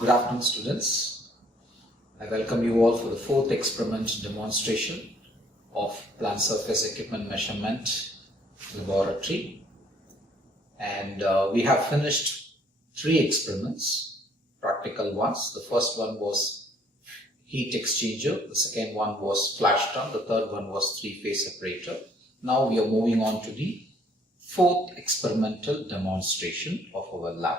Good afternoon, students. I welcome you all for the fourth experiment demonstration of plant surface equipment measurement laboratory. And we have finished 3 experiments, practical ones. The first one was heat exchanger, the second one was flash drum, the third one was 3-phase separator. Now we are moving on to the fourth experimental demonstration of our lab.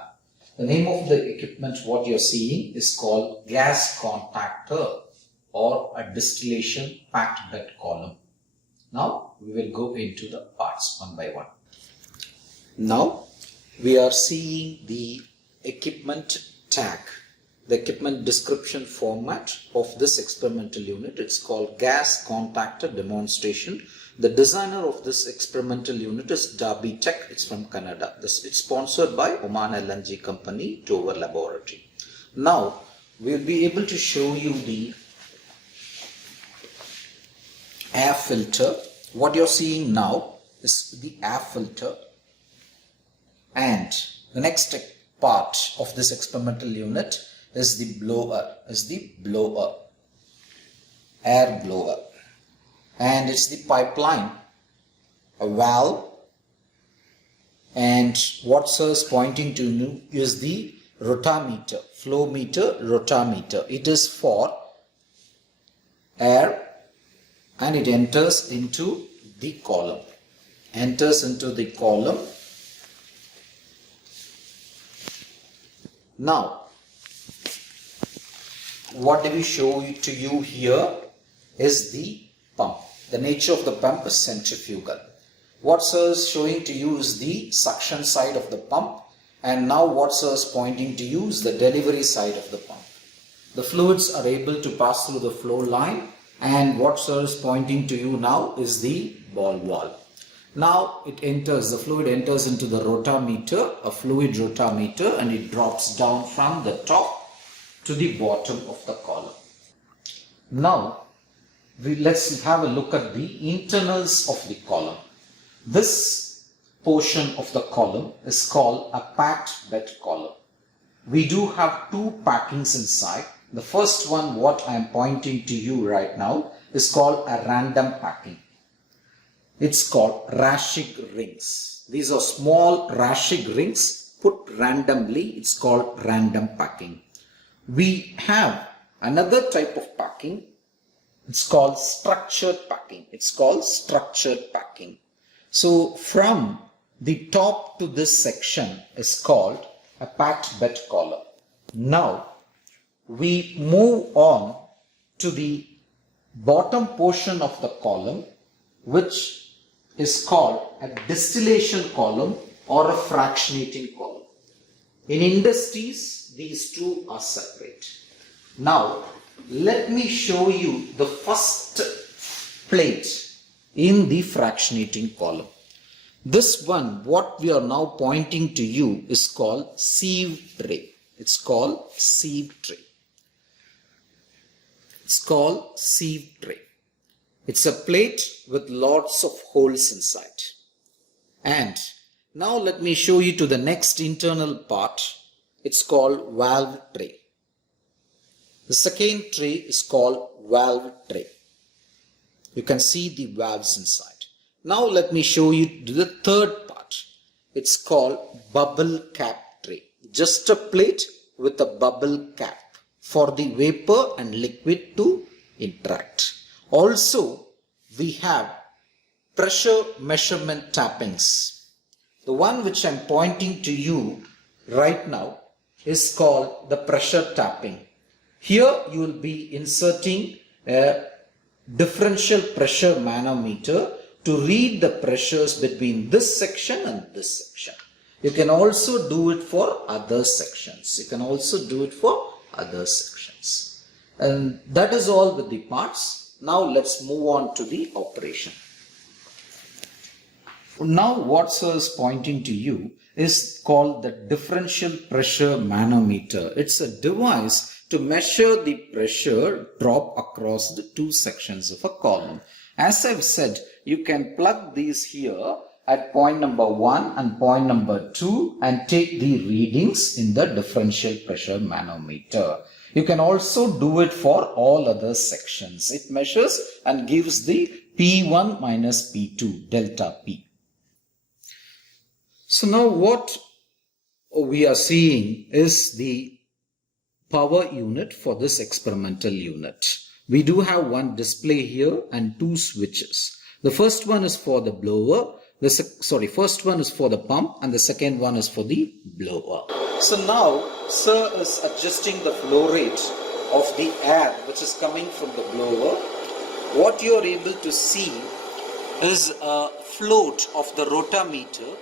The name of the equipment what you are seeing is called gas contactor or a distillation packed bed column. Now we will go into the parts one by one. Now we are seeing the equipment tag, the equipment description format of this experimental unit. It's called gas contactor demonstration. The designer of this experimental unit is Darby Tech. It's from Canada. It's sponsored by Oman LNG company to our laboratory. Now we'll be able to show you the air filter. What you're seeing now is the air filter, and the next part of this experimental unit is the blower, air blower. And it's the pipeline, a valve, and what sir is pointing to is the rotameter, flow meter, rotameter. It is for air and it enters into the column. Now, what do we show to you here is the pump. The nature of the pump is centrifugal. What sir is showing to you is the suction side of the pump, and now what sir is pointing to you is the delivery side of the pump. The fluids are able to pass through the flow line, and what sir is pointing to you now is the ball valve. Now the fluid enters into the rotameter, a fluid rotameter, and it drops down from the top to the bottom of the column. Now let's have a look at the internals of the column. This portion of the column is called a packed bed column. We do have 2 packings inside. The first one, what I am pointing to you right now, is called a random packing. It's called Raschig rings. These are small Raschig rings put randomly. It's called random packing. We have another type of packing. It's called structured packing. So from the top to this section is called a packed bed column. Now we move on to the bottom portion of the column, which is called a distillation column or a fractionating column. In industries, these two are separate. Now let me show you the first plate in the fractionating column. This one, what we are now pointing to you, is called sieve tray. It's called sieve tray. It's a plate with lots of holes inside. And now let me show you to the next internal part. It's called valve tray. The second tray is called valve tray. You can see the valves inside. Now let me show you the third part. It's called bubble cap tray. Just a plate with a bubble cap for the vapor and liquid to interact. Also, we have pressure measurement tappings. The one which I'm pointing to you right now is called the pressure tapping. Here you will be inserting a differential pressure manometer to read the pressures between this section and this section. You can also do it for other sections. And that is all with the parts. Now let's move on to the operation. Now what sir is pointing to you is called the differential pressure manometer. It's a device to measure the pressure drop across the 2 sections of a column. As I've said, you can plug these here at point number 1 and point number 2 and take the readings in the differential pressure manometer. You can also do it for all other sections. It measures and gives the P1 minus P2 delta P. So now what we are seeing is the power unit for this experimental unit. We do have one display here and two switches. The first one is for the blower, first one is for the pump and the second one is for the blower. So now sir is adjusting the flow rate of the air which is coming from the blower. What you are able to see is a float of the rotameter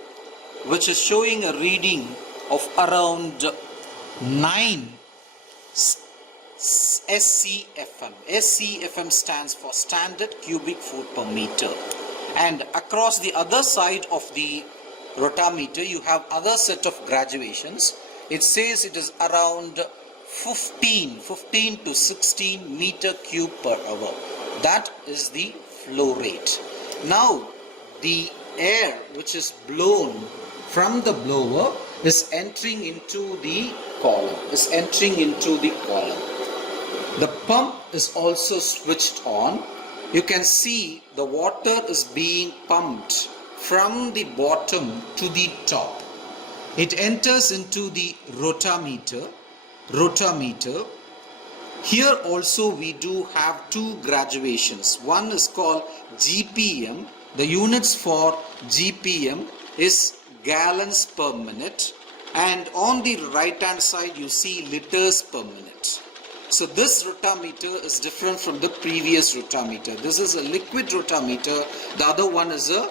which is showing a reading of around 9 SCFM. SCFM stands for standard cubic foot per meter. And across the other side of the rotameter you have other set of graduations. It says it is around 15 to 16 meter cube per hour. That is the flow rate. Now the air which is blown from the blower is entering into the column. The pump is also switched on. You can see the water is being pumped from the bottom to the top. It enters into the rotameter. Here also we do have two graduations. One is called GPM. The units for GPM is gallons per minute, and on the right hand side you see liters per minute. So this rotameter is different from the previous rotameter. This is a liquid rotameter, the other one is a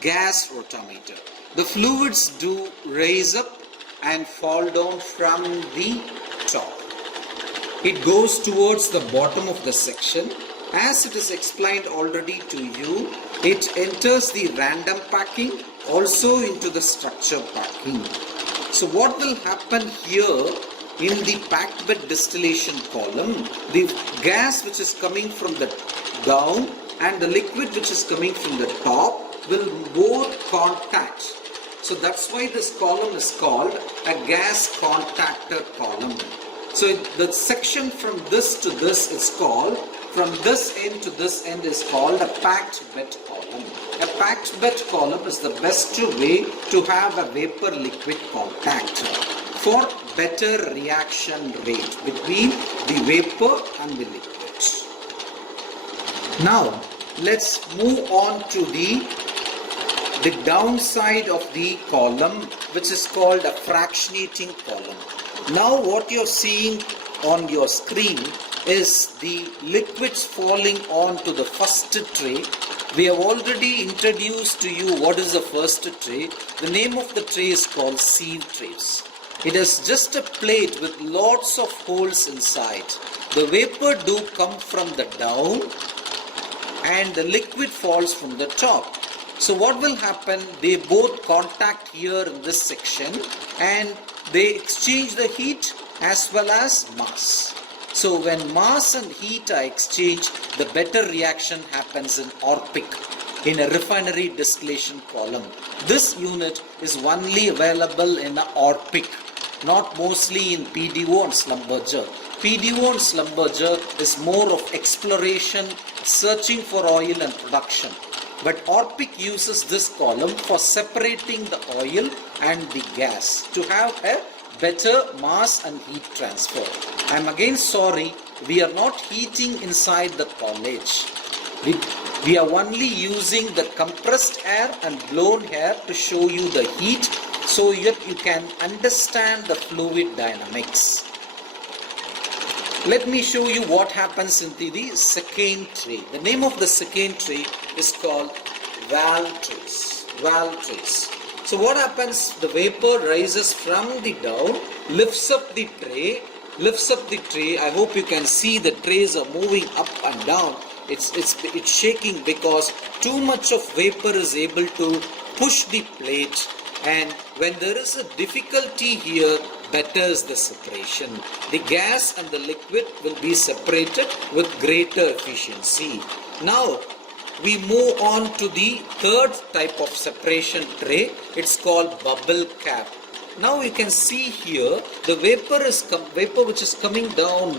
gas rotameter. The fluids do raise up and fall down from the top. It goes towards the bottom of the section. As it is explained already to you, it enters the random packing, also into the structure packing. So what will happen here in the packed bed distillation column, the gas which is coming from the down and the liquid which is coming from the top will both contact. So that's why this column is called a gas contactor column. So the section from this to this is called, from this end to this end is called a packed bed column. A packed bed column is the best way to have a vapor liquid contact for better reaction rate between the vapor and the liquid. Now let's move on to the downside of the column, which is called a fractionating column. Now what you're seeing on your screen is the liquids falling onto the first tray. We have already introduced to you what is the first tray. The name of the tray is called sieve trays. It is just a plate with lots of holes inside. The vapor do come from the down and the liquid falls from the top. So what will happen, they both contact here in this section and they exchange the heat as well as mass. So when mass and heat are exchanged, the better reaction happens in ORPIC, in a refinery distillation column. This unit is only available in a ORPIC, not mostly in PDO and Schlumberger. PDO and Schlumberger is more of exploration, searching for oil and production. But ORPIC uses this column for separating the oil and the gas to have a better mass and heat transfer. I am again sorry, we are not heating inside the college. We are only using the compressed air and blown air to show you the heat so that you can understand the fluid dynamics. Let me show you what happens in the second tray. The name of the second tray is called valve trays. Valve trays. So what happens? The vapor rises from the down, lifts up the tray. I hope you can see the trays are moving up and down. It's shaking because too much of vapor is able to push the plate, and when there is a difficulty here, better is the separation. The gas and the liquid will be separated with greater efficiency. Now we move on to the third type of separation tray. It's called bubble cap. Now you can see here the vapor which is coming down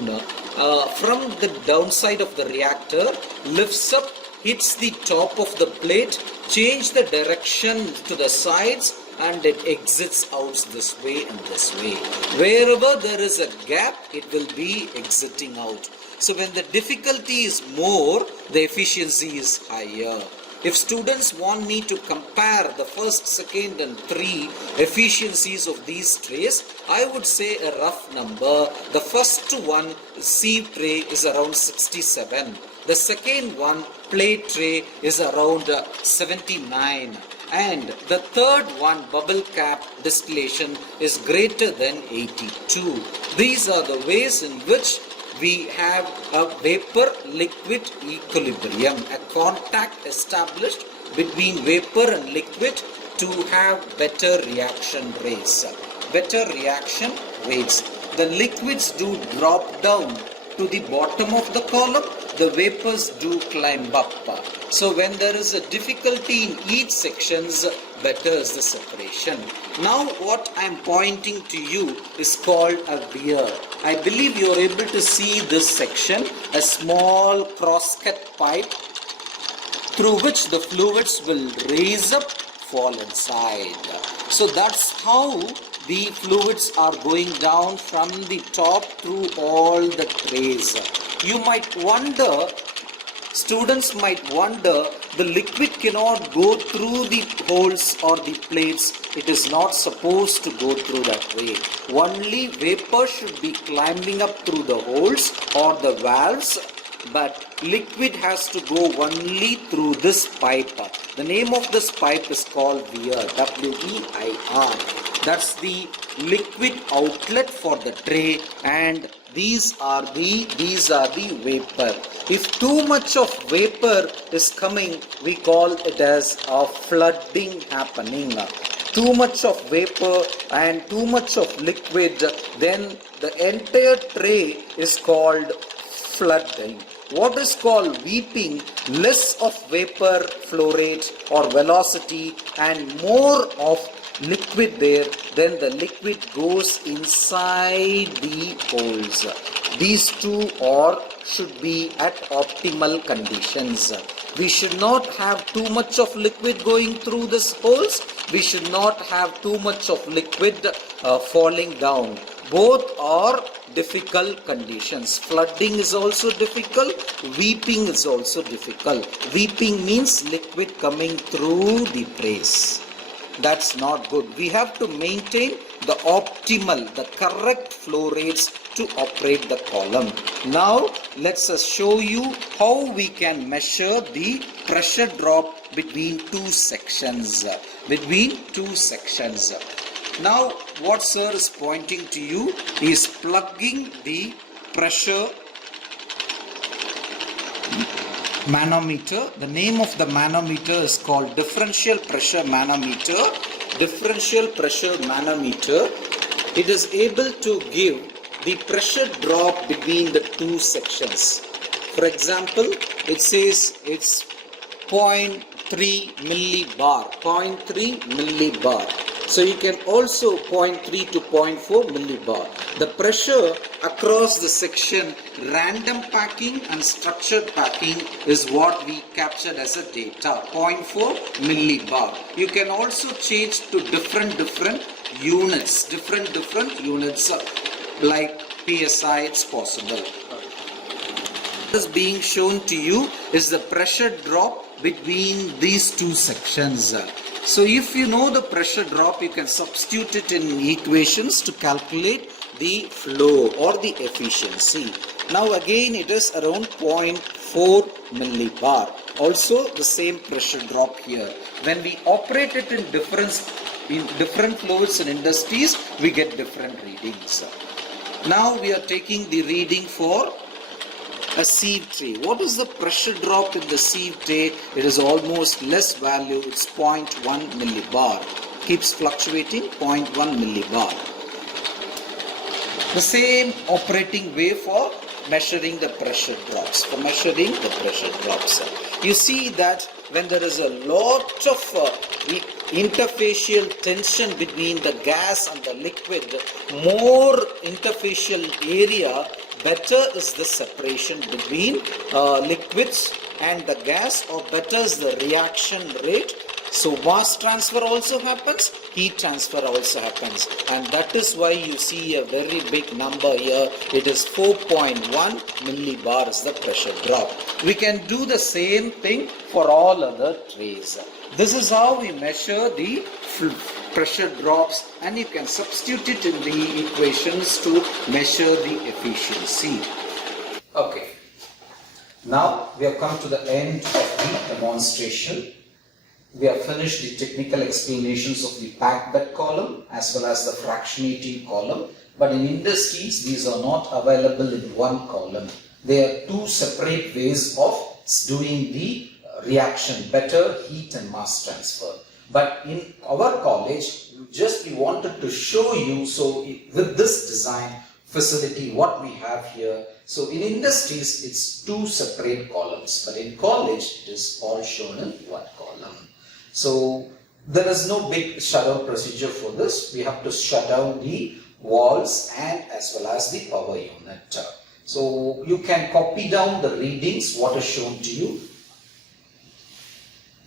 from the downside of the reactor lifts up, hits the top of the plate, change the direction to the sides, and it exits out this way and this way. Wherever there is a gap, it will be exiting out. So when the difficulty is more, the efficiency is higher. If students want me to compare the first, second and three efficiencies of these trays, I would say a rough number. The first one, sieve tray, is around 67. The second one, plate tray, is around 79. And the third one, bubble cap distillation, is greater than 82. These are the ways in which we have a vapor-liquid equilibrium, a contact established between vapor and liquid to have better reaction rates. Better reaction rates. The liquids do drop down to the bottom of the column, the vapors do climb up. So when there is a difficulty in each sections, better is the separation. Now what I am pointing to you is called a weir. I believe you are able to see this section, a small cross-cut pipe through which the fluids will raise up, fall inside. So that's how the fluids are going down from the top through all the trays. You might wonder, students might wonder, the liquid cannot go through the holes or the plates. It is not supposed to go through that way. Only vapor should be climbing up through the holes or the valves, but liquid has to go only through this pipe. The name of this pipe is called weir, W-E-I-R. That's the liquid outlet for the tray, and these are the vapor. If too much of vapor is coming, we call it as a flooding happening. Too much of vapor and too much of liquid, then the entire tray is called flooding. What is called weeping, less of vapor flow rate or velocity and more of liquid there, then the liquid goes inside the holes. These two should be at optimal conditions. We should not have too much of liquid going through these holes. We should not have too much of liquid falling down. Both are difficult conditions. Flooding is also difficult. Weeping is also difficult. Weeping means liquid coming through the trays. That's not good. We have to maintain the optimal, the correct flow rates to operate the column. Now let's show you how we can measure the pressure drop between two sections. Now what sir is pointing to you is plugging the pressure manometer. The name of the manometer is called differential pressure manometer. Differential pressure manometer. It is able to give the pressure drop between the two sections. For example, it says it's 0.3 millibar. 0.3 millibar. So you can also 0.3 to 0.4 millibar. The pressure across the section, random packing and structured packing is what we captured as a data, 0.4 millibar. You can also change to different units, different units like PSI, it's possible. What is being shown to you is the pressure drop between these two sections. So if you know the pressure drop, you can substitute it in equations to calculate the flow or the efficiency. Now again it is around 0.4 millibar. Also the same pressure drop here. When we operate it in different fluids and industries, we get different readings. Now we are taking the reading for a sieve tray. What is the pressure drop in the sieve tray? It is almost less value. It's 0.1 millibar. Keeps fluctuating, 0.1 millibar. The same operating way for measuring the pressure drops. You see that when there is a lot of interfacial tension between the gas and the liquid, more interfacial area, better is the separation between liquids and the gas, or better is the reaction rate. So mass transfer also happens, heat transfer also happens, and that is why you see a very big number here. It is 4.1 millibar is the pressure drop. We can do the same thing for all other trays. This is how we measure the pressure drops, and you can substitute it in the equations to measure the efficiency. Okay, now we have come to the end of the demonstration. We have finished the technical explanations of the packed bed column as well as the fractionating column. But in industries, these are not available in one column. There are two separate ways of doing the reaction, better heat and mass transfer. But in our college, we wanted to show you, so with this design facility, what we have here. So in industries, it's two separate columns, but in college, it is all shown in one column. So there is no big shutdown procedure for this. We have to shut down the walls and as well as the power unit. So you can copy down the readings, what is shown to you.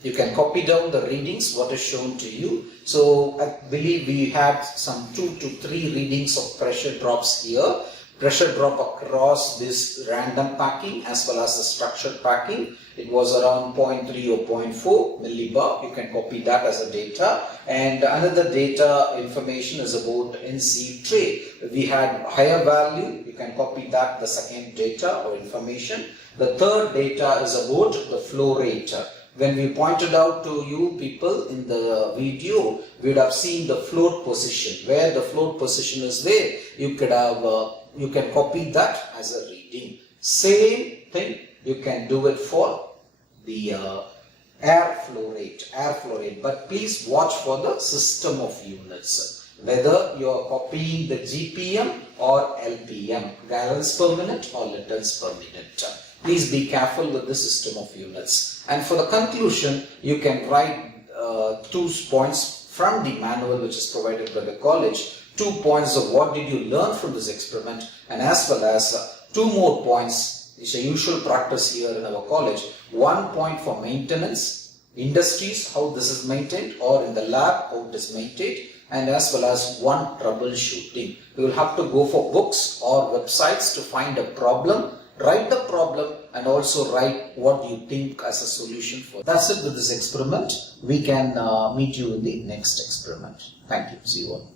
You can copy down the readings, what is shown to you. So I believe we had some 2 to 3 readings of pressure drops here. Pressure drop across this random packing as well as the structured packing. It was around 0.3 or 0.4 millibar. You can copy that as a data. And another data information is about NC tray. We had higher value. You can copy that, the second data or information. The third data is about the flow rate. When we pointed out to you people in the video, we would have seen the float position. Where the float position is there, you could have you can copy that as a reading. Same thing, you can do it for the air flow rate. But please watch for the system of units, whether you are copying the GPM or LPM, gallons per minute or liters per minute. Please be careful with the system of units. And for the conclusion, you can write 2 points from the manual which is provided by the college. 2 points of what did you learn from this experiment, and as well as 2 more points. It's a usual practice here in our college. 1 point for maintenance, industries, how this is maintained, or in the lab, how it is maintained, and as well as 1 troubleshooting. You will have to go for books or websites to find a problem, write the problem, and also write what you think as a solution for it. That's it with this experiment. We can meet you in the next experiment. Thank you. See you all.